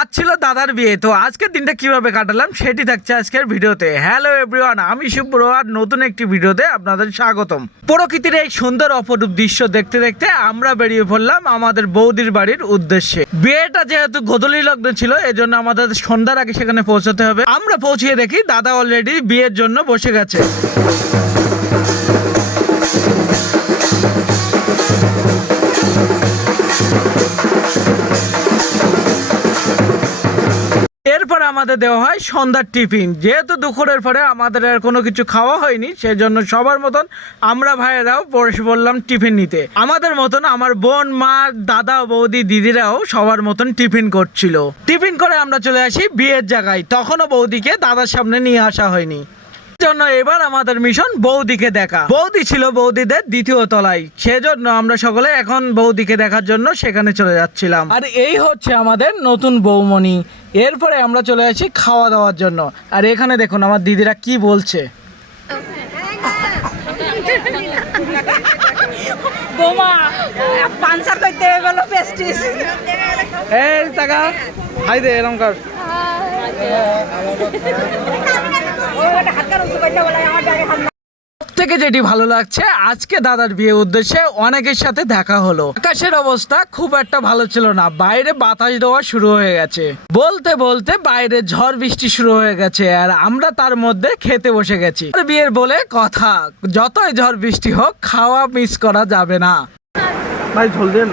আজ ছিল দাদার বিয়ে। তো আজকের দিনটা কিভাবে কাটালাম সেটি থাকছে আজকের ভিডিওতে। হ্যালো এভরিওয়ান, আমি শুভ্র আর নতুন একটি ভিডিওতে আপনাদের স্বাগতম। প্রকৃতির এই সুন্দর অপরূপ দৃশ্য দেখতে দেখতে আমরা বেরিয়ে পড়লাম আমাদের বৌদির বাড়ির উদ্দেশ্যে। বিয়েটা যেহেতু গোধূলি লগ্ন ছিল, এজন্য আমাদের সন্ধ্যার আগে সেখানে পৌঁছাতে হবে। আমরা পৌঁছিয়ে দেখি দাদা অলরেডি বিয়ের জন্য বসে গেছে। এরপর আমাদের দেওয়া হয় সন্ধ্যার টিফিন। যেহেতু দুপুরের পরে আমাদের আর কোনো কিছু খাওয়া হয়নি, সেজন্য সবার মতন আমরা ভাইয়েরাও বসে পড়লাম টিফিন নিতে। আমাদের মতন আমার বোন, মা, দাদা, বৌদি, দিদিরাও সবার মতন টিফিন করছিল। টিফিন করে আমরা চলে আসি বিয়ের জায়গায়। তখনও বৌদিকে দাদার সামনে নিয়ে আসা হয়নি, জন্য এবার আমাদের মিশন বৌদিকে দেখা। বৌদি ছিল বৌদিদের দ্বিতীয় তলায়, সেজন্য আমরা সকলে এখন বৌদিকে দেখার জন্য সেখানে চলে যাচ্ছিলাম। আর এই হচ্ছে আমাদের নতুন বৌমণি। এরপরে আমরা চলে আসি খাওয়া দাওয়ার জন্য। আর এখানে দেখুন আমার দিদিরা কি বলছে। বোমা পানসার কইতে বলো পেস্টিস এই টাকা হাই দে এরকম কর। থেকে যেটি ভালো লাগছে, আজকে দাদার বিয়ে উদ্দেশ্যে অনেকের সাথে দেখা হলো। আকাশের অবস্থা খুব একটা ভালো ছিল না, বাইরে বাতাস দেওয়া শুরু হয়ে গেছে। বলতে বলতে বাইরে ঝড় বৃষ্টি শুরু হয়ে গেছে, আর আমরা তার মধ্যে খেতে বসে গেছি। বিয়ের বলে কথা, যতই ঝড় বৃষ্টি হোক খাওয়া মিস করা যাবে না। ভাই ঝোল দেন।